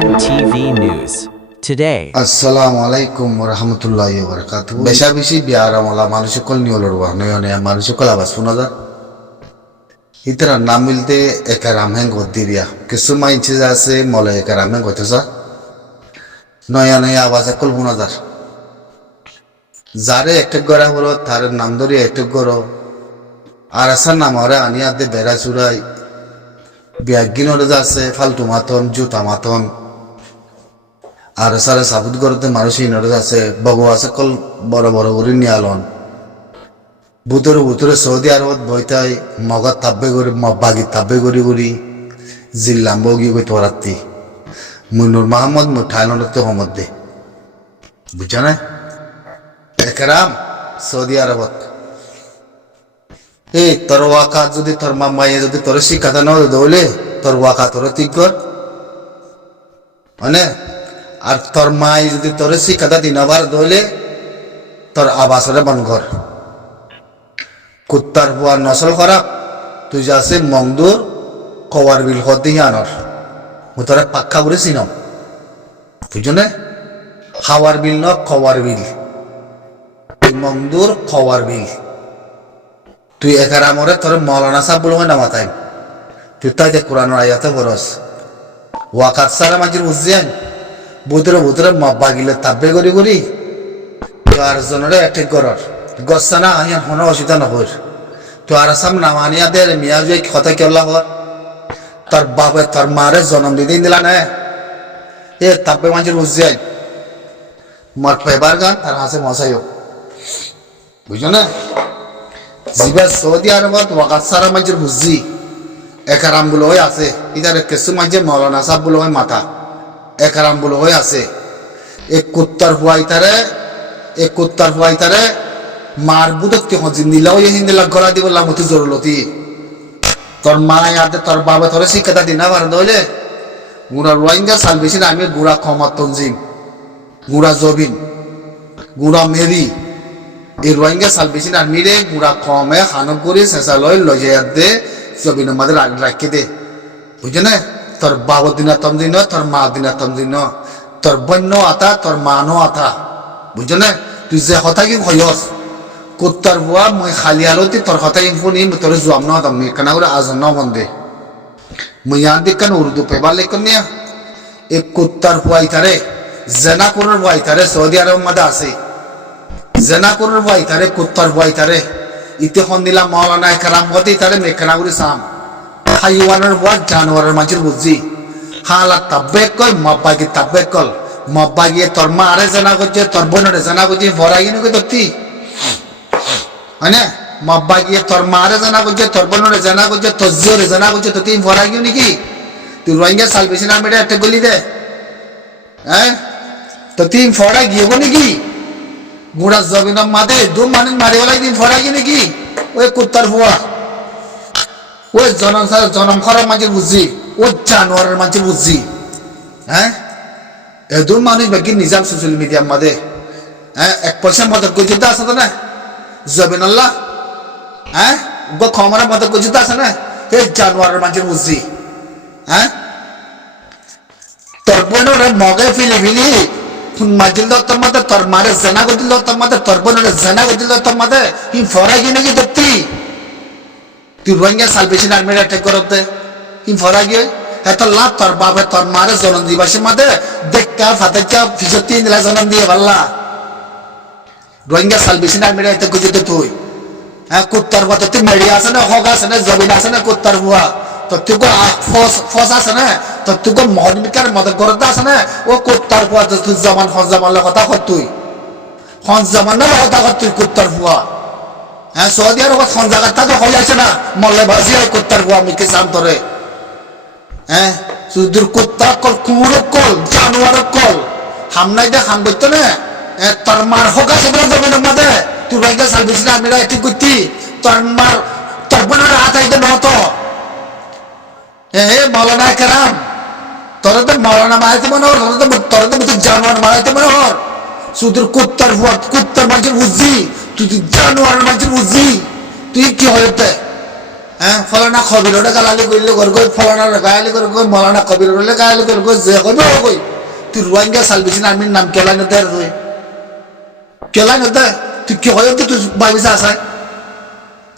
One TV News. Today, আসসালামু আলাইকুম রহমতুল্লাহি ওয়া বারাকাতুহু বেশা বেশি বিয়ার আমলা মানুষ কল নিয়লরবা নয়নে মানুষ কল আবাস শোনা যা ইতরা নাম মিলতে একারাম হেন গদিরিয়া কিছু মাইনছে আছে মলে একারাম হেন গতেছা নয়নে আওয়াজ কল শোনা যার যারে একটা গড়া হলো তার নাম ধরে একটা গড় আর আসার নাম হরে আনিয়াতে বেড়া চুরাই বিয়াগিনরে আছে ফালতু মাতন জুতা মাতন আর সারা সাবুত করতে মানুষ ইনরে আছে বগো আছে কল বড় বড় করে নিয়ালন বুতরে সৌদি আরবত বইতাই মগা তাব্বে করে বাগি তাব্বে করি জিল্লাম বগি কই তোরাত্তি মুনুর মাহমদ মুঠাইলন তো হমদ দে বুঝা না একরাম সৌদি আরবত এই তোর ওয়াকা যদি তোর মামাইয়ে যদি তোর শিক্ষাটা না দৌলে তোর ওয়াকা তোর ঠিক কর মানে আর তোর মাই যদি তোর শিক্ষাটা দিনাবার দৌলে তোর আবাসরে বন কর কুত্তার বুয়ার নসল খারাপ তুই যাচ্ছে মংদুর কওয়ার বিল হতে আনর মু তোরা পাক্কা করে চিনম বুঝছো না হাওয়ার বিল ন কওয়ার বিল তুই মংদুর কওয়ার বিল তুই একারামরে তোর মৌলানা সাহেব বলবো না মাথায় তুই তাই দেখ কোরআন আয়াতে বরস ওয়াকাত সারা মাঝির বুঝছেন বুতরে মব্বা গিলে তাব্বে করি তুই আর জনরে এটেক করর গসানা আহিয়া হন অসুবিধা নহর তুই আর আসাম নামানিয়া দে মিয়া জুই কথা কেলা হর তোর বাপে তোর মারে জন্ম দিদিন দিলা না এ তাব্বে মাঝির বুঝছেন মর পেবার গান তার হাসে মশাইও বুঝছো না জিবা সৌদি আরবত ওয়াকাত সারা মাঝির বুঝছি একারাম গুলো আছে ইধার কিছু মাঝে মৌলানা সাহেব গুলো মাথা একারাম গুলো আছে এক কুত্তার হুয়াইতারে মার বুদককে হজিন দিলাও হিন্দিলা গলা দিব লামতি জরুলতি তোর মা ইয়াতে তোর বাবা তোর শিক্ষাটা দিনা পারে দইলে গুড়া রোহিঙ্গা সালভেশন আমি গুড়া ক্ষমা তঞ্জিম গুড়া জবিন গুড়া মেরি এই রোহিঙ্গা সালভেশন আর্মিরে গুড়া কমে হানক করে শেষা লয়ে দে জবিনের মাঝে রাখি দে বুঝছো না তোর বাবা দিনা তম দিন তোর মা দিনা তম দিন তোর বন্য আতা তোর মানো আতা বুঝছো না তুই যে হতা কি হয়স কুত্তার বুয়া মই খালি আলোতে তোর হতা ইনফুনি তোর জুয়াম ন দম কানা করে আজ ন বন্দে মই ইয়ান দিকান উর্দু পেবার লেখন নিয়া এক কুত্তার বুয়া ইতারে জেনা করার বুয়া ইতারে সৌদি আরব মধ্যে আছে জেনা করার বুয়া ইতারে কুত্তার বুয়া ইতারে ইতে হন দিলা মৌলানা একরাম হতে ইতারে মেকানা করে সাম হাইওয়ানের বুয়া জানোয়ারের মাঝের বুঝছি হালা তাব্বে কল মব্বাগি তাব্বে কল মব্বাগিয়ে তোর মা আরে জানা করছে তোর বোনরে জানা করছে ভরাই নাকি ধরতি হয় না মব্বাগিয়ে তোর মা আরে জানা করছে তোর বোনরে জানা করছে তোর জোরে জানা করছে তো তুই ভরাই গিয়ে নাকি তুই রোহিঙ্গা সালভেশন আর্মিটা একটা গলি দে হ্যাঁ তো তুই ফড়া গিয়েবো নাকি গুড়া জবিনাম মাদে দু মানুষ মারে বলাই দিন ফড়াই গিয়ে নাকি ওই কুত্তার ভুয়া ওই জনম খরার মাঝে বুঝছি ও জানোয়ারের মাঝে বুঝছি হ্যাঁ এদুর মানুষ বাকি নিজাম সোশ্যাল মিডিয়ার মাঝে হ্যাঁ 1% মদত করছে তো আছে তো না জবিন আল্লাহ হ্যাঁ ক্ষমার মদত করছে তো আছে না এই জানোয়ারের মাঝে বুঝছি হ্যাঁ তোর বোনের মগে ফিলি মাজিল তোর মাঝে তোর মারে জেনা করছিল তোর মাঝে তোর বোনের জেনা করছিল তোর মাঝে ই ফরাই গিয়ে নাকি দেখতি তুই রোহিঙ্গা সালভেশন আর্মির অ্যাটাক করতে ই ফরাই গিয়ে এত লাভ তোর বাপে তোর মারে জন্ম দিবাসের মাঝে দেখা ফাতেকা ফিসে 3 দিলা জন্ম দিয়ে পারলা রোহিঙ্গা সালভেশন আর্মির অ্যাটাক করতে তুই হ্যাঁ কুত্তার বুয়া তুই মেডি আছে না হক আছে না জবিন আছে না কুত্তার বুয়া তোর তুই ফস আছে না তোর তুই মহমিকার মদত করতে আছে না ও কুত্তার বুয়া তুই জমান হজামানের কথা কর তুই হজামানের কথা কর তুই কুত্তার বুয়া হ্যাঁ সৌদি আরব জায়গাটা তো হয়ে আছে না মল্লে ভাসি হয় কুত্তার বুয়া মিকে সাম তোরে হ্যাঁ সুদূর কুত্তা কল কুমুর কল জানোয়ার কল হামনাই দে হাম করতো না তোর মার হোক আছে বলে জমিন মাঝে তুই রোহিঙ্গা সালভেশন আর্মিরা এটি করতি তোর মার তোর বোনের হাত আইতে নহতো মৌলানা কেরাম তোরা তো মৌলানা মারাইতে মনে হর তোরা তো জানোয়ার মারাইতে মনে হর সুদূর কুত্তার বুয়া কুত্তার মাঝে বুঝছি তুই জানোয়ার মাঝে বুঝছি তুই কি হয়েছে হ্যাঁ ফলানা খবিরটা গালালি করলে কর কই ফলানা গালালি কর কই মলানা খবির হলে গালালি কর কই যে কইবে কই তুই রোহিঙ্গা সালভেশন আর্মির নাম কেলাই না দেয় তুই কেলাই না দেয় তুই কি হয় তুই ভাবিস আসায়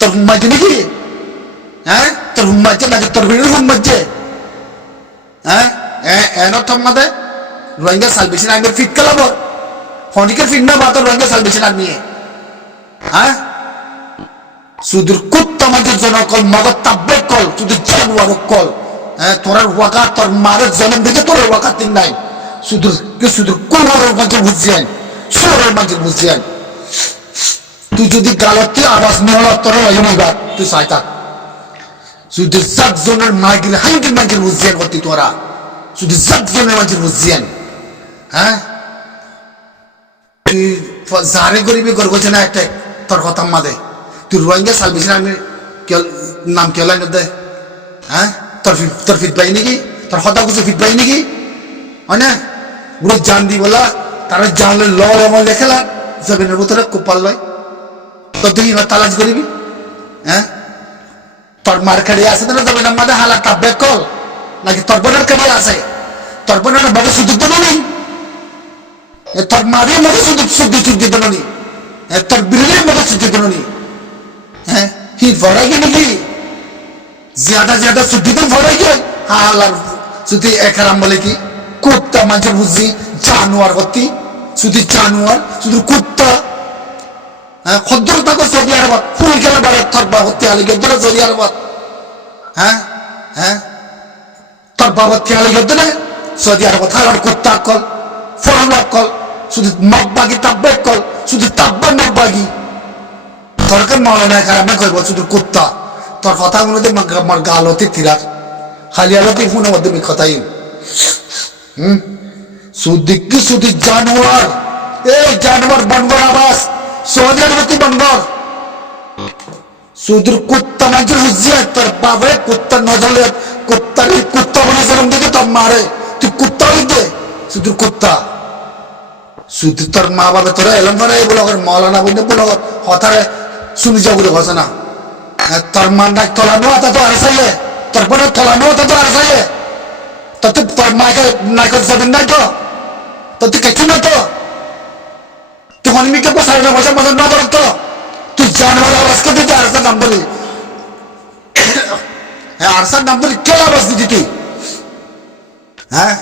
তোর হুম্মাইছে নাকি হ্যাঁ তোর হুম্মাইছে নাকি তোর ভিড়ের হুম্মাইছে হ্যাঁ এনো থম্মা দে রোহিঙ্গা সালভেশন আর্মির ফিট খেলাব ফনিকের ফিট না বা তোর রোহিঙ্গা সালভেশন আর্মি হ্যাঁ সুদূর কুত্তামাদের জনকল মগজ তাব্বে কল সুদূর জানুয়ার কল হ্যাঁ তোরার ওয়াকা তোর মারের জন্ম দিকে তোর ওয়াকা তিন নাই সুদূর কোমরের মাঝে বুঝিয়ান সোরের মাঝে বুঝিয়ান তুই যদি গালতি আওয়াজ নহল তোর হইবা তুই সাইতা সুদূর সাত জনের মাইগিল হাইগিল মাইগিল বুঝিয়ান করতি তোরা সুদূর সাত জনের মাঝে বুঝিয়ান হ্যাঁ তুই জারে গরিবি গর্গছে না একটা তোর কথা মাদে তুই রোহিঙ্গা সালভেশন আর্মির নাম কে লাইন দে হ্যাঁ তোর ফিট পাই নাকি তোর হতা কিছু ফিট পাই নাকি হয় না পুরো জান দি বলা তারা জানলে ল আমার লেখেলা জমিনের ভিতরে কোপাল লয় তোর দেখি না তালাশ করিবি হ্যাঁ তোর মার খাড়ি আছে না জমিনের মাঝে হালা তাব্বে কল নাকি তোর বোনের খাড়ি আছে তোর বোনের বাবা সুযোগ দেবো নি তোর মারের মতো সুযোগ দিতে নি তোর বিরোধীর মতো সুযোগ দেবো নি হ্যাঁ হি ভরাই নাকি ज्यादा सुधी तो भराई गई हालार सुधी एकराम बोले की कुत्ता मांझे बुझी जानवर होती सुधी जानवर सुधी कुत्ता खद्दर तक सौदी अरब फुल के बारे थरबा होती आली गद्दर सौदी अरब हैं थरबा होती आली गद्दर सौदी अरब थार कुत्ता कल फरला कल सुधी मब्बागी तब्बे कल सुधी तब्बे मब्बागी थरके मौलाना कराम कोई बोल सुधी कुत्ता তোর কথা মনে আমার গালতে তিরার খালি আলোতে ফোনের মধ্যে আমি কথাই সুদিকি সুদি জানোয়ার এই জানোয়ার বনগর আবাস সৌদি আরবতি বনগর সুদূর কুত্তা মাঝে হুজিয়া তোর বাবা কুত্তা নজলে কুত্তা বলে জন্ম দিকে তোর মারে তুই কুত্তা হইতে সুদূর কুত্তা সুদি তোর মা বাবা তোরা এলাম করে বলো মৌলানা বলে বলো হতারে শুনি যাবো ঘোষণা না তোর মান্ডায় তোলানো তা তো আর চাইলে তোর বোনের তোলানো তা তো আর চাইলে তো তুই তোর মাকে নাইকল যাবেন নাই তো তুই কিছু না তো তুই হনিমিকে বসাই না বসে মজা না বলত তুই জানোয়ার আওয়াজ করে দিতে আরসার নাম বলি হ্যাঁ আরসার নাম বলি কে আওয়াজ দিতি তুই হ্যাঁ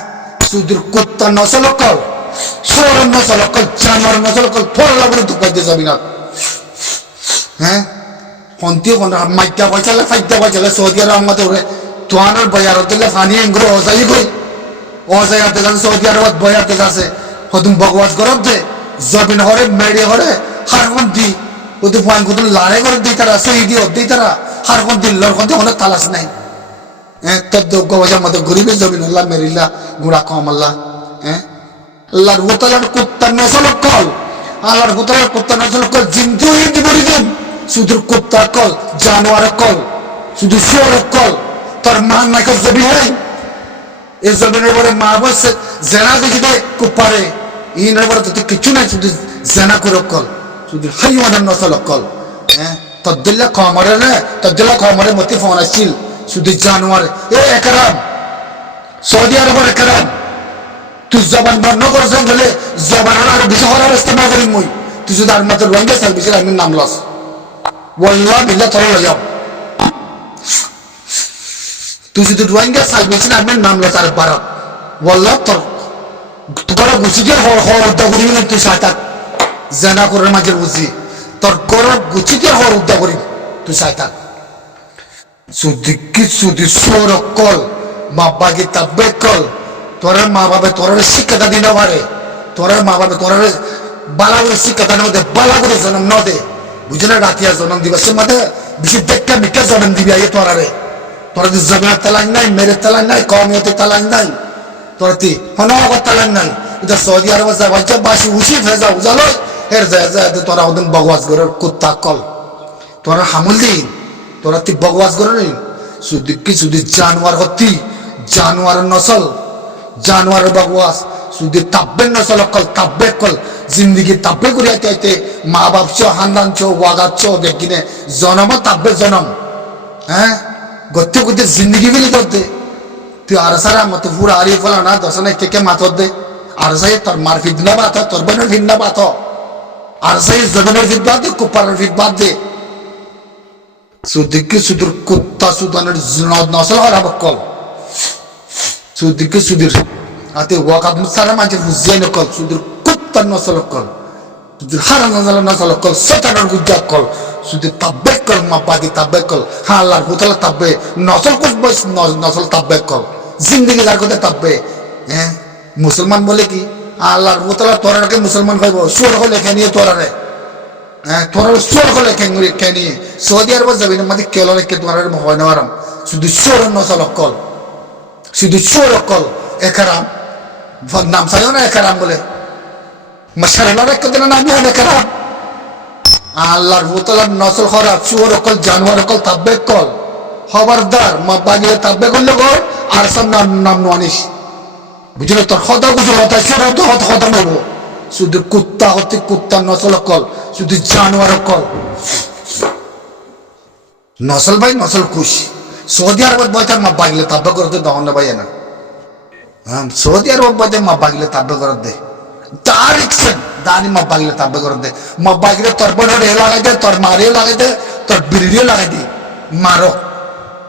সুদূর কুত্তা নসল কল সোরের নসল কল জানোয়ার নসল কল ফোরলা বলে তুই পাইতে যাবি না হ্যাঁ Kontiyo kon maikya bacala faikya bacala Saudi Arab mate ore tuanar bayar hotel fani engro ozai koi ozai ate jase Saudi Arab bayar te jase hodum bagwas gorab de zabin hore medi hore har konti odu fan kodun lare kore de tara soidi od de tara har konti lor konti hone talas nai tad do gawaja mate goribe zabin Allah merilla gura kam Allah Allah hutalar kutta nasal kol Allah hutalar kutta nasal kol jindu hindi boridin সুদূর কুত্তা call জানোয়ার call শুধু সোর call তোর মা নাকি জবি নাই এই জমিনের পরে মা বসে জেনা দেখিতে কুপারে ইনের পরে তো কিছু নাই শুধু জেনা করে কল শুধু হাইওয়ানের নসল কল তদ্দিল্লা কমরে না তদ্দিল্লা কমরে মতি ফোন আসছিল শুধু জানোয়ার এ একরাম সৌদি আরবের একরাম তুই জবান বন্ধ করছেন বলে জবানের আর বেশি হওয়ার ইস্তেমাল করি মই তুই শুধু আর মাত্র রোহিঙ্গা সার্ভিসের আমি নাম লস والله بالله ترى لا يوم تجد روينجا سالميشن أمين ناملا تار بارا والله ترى غوشيجر هور دغوري من تشايتك زنا كورر ماجر غوشي تر كورر غوشيجر هور دغوري تشايتك سودكي سودي سور كول ما باقي تبكل ترى ما بابا ترى شيكتا دينا بارے ترى ما بابا ترى بالا شيكتا نو دے بالا کو জন্ম ন দে বুঝলে রাতিয়া জন্ম দিবসের মধ্যে বেশি দেখা মিকা জন্ম দিবি আগে তোরারে তোরা যে জমিনের তালান নাই মেরে তালান নাই কমিয়তে তালান নাই তোরা তি হনগত তালান নাই এটা সৌদি আরব যা বলছে বাসি উসি ফেজা উজালো এর যায় তোরা ওদিন বগওয়াজ গরের কুত্তা কল তোরা হামুল দিন তোরা তি বগওয়াজ গরের শুধু জানোয়ার হতি জানোয়ার নসল জানোয়ার বগওয়াজ শুধু তাব্বে নসল কল তাব্বে কল जिंदगी तब्बे করে আইতে মা বাপ চো হান্দান চো ওয়াগাত চো বেকিনে জনম তাব্বে জনম হ্যাঁ গত্যে গত্যে জিন্দগি বিলি কর দে তুই আর সারা মতো পুরো হারিয়ে ফেলা না দশনে কে মাতর দে আর সাই তোর মার ফিট না বাত তোর বোনের ফিট না বাত আর সাই জবেনের ফিট বাদ দে কুপারের ফিট বাদ দে সুদিকে সুদূর কুত্তা সুদানের নসল হরা বকল সুদিকে সুদীর আতে ওয়াকাত মুসারা মাঝে বুঝিয়ে নকল সুদূর কুত্তার নসল কল সুদূর হারা নসল কল সতানের গুজ্জা কল সুদূর তাব্বে কল মাপাদি তাব্বে কল হ্যাঁ আল্লাহর হুতলা তাব্বে নসল কুছ বস নসল তাব্বে কল জিন্দগি যার কথা তাব্বে হ্যাঁ মুসলমান বলে কি আল্লাহর হুতলা তোরাকে মুসলমান কইব সুর হলে কেন তোরারে হ্যাঁ তোরা সুর হলে কেন সৌদি আরব যাবি না মাঝে কেল রেখে তোমার হয় না আরাম শুধু সুর নসল কল শুধু সুর কল একারাম নাম চাইও না একারাম বলে মশারেলার এক দিন নাম হয় একারাম আল্লাহর হুতলার নসল খারাপ সুর কল জানোয়ার কল তাব্বে কল খবরদার মা বাগিয়ে তাব্বে করলে গর আর সব নাম নানিস বুঝলে তোর খদা গুজর হতা সেটা তো হতা নেব শুধু কুত্তা হতে কুত্তা নসল কল শুধু জানোয়ার কল নসল ভাই নসল খুশ সৌদি আরব বইতে মা বাগলে তাব্বে করতে দহন ভাই না হ্যাঁ সৌদি আরব বইতে মা বাগলে তাব্বে করে দে ডাইরেকশন দানি মা বাগলে তাব্বে করে দে মা বাগলে তোর বোনের লাগাই দে তোর মারিও লাগাই দে তোর বিড়িও লাগাই দে মারো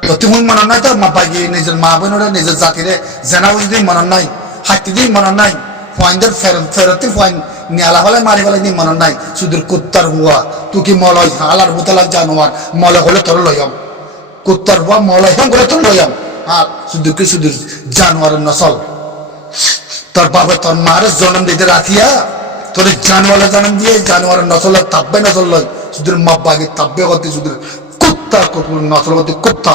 তো তুমি মনে নাই তো মা বাগি নিজের মা বোনের নিজের জাতিরে জেনা বুঝতে মনে নাই হাতি দিয়ে মনে নাই ফয়েন্দের ফেরতি ফয়েন নিয়ালা হলে মারি হলে নি মনে নাই শুধু কুত্তার হুয়া তুই কি মলয় হালার হুতলা জানোয়ার মলে হলে তোর লইয়াম কুত্তার হুয়া মলয় হেম করে তোর লইয়াম আর শুধু কি শুধু জানোয়ারের নসল তোর বাবা তোর মার জন্ম দিতে রাতিয়া তোর জানোয়ারের জন্ম দিয়ে জানোয়ারের নসল তাব্বে নসল লয় শুধু মা বাগি তাব্বে করতে শুধু কুত্তা নসল করতে কুত্তা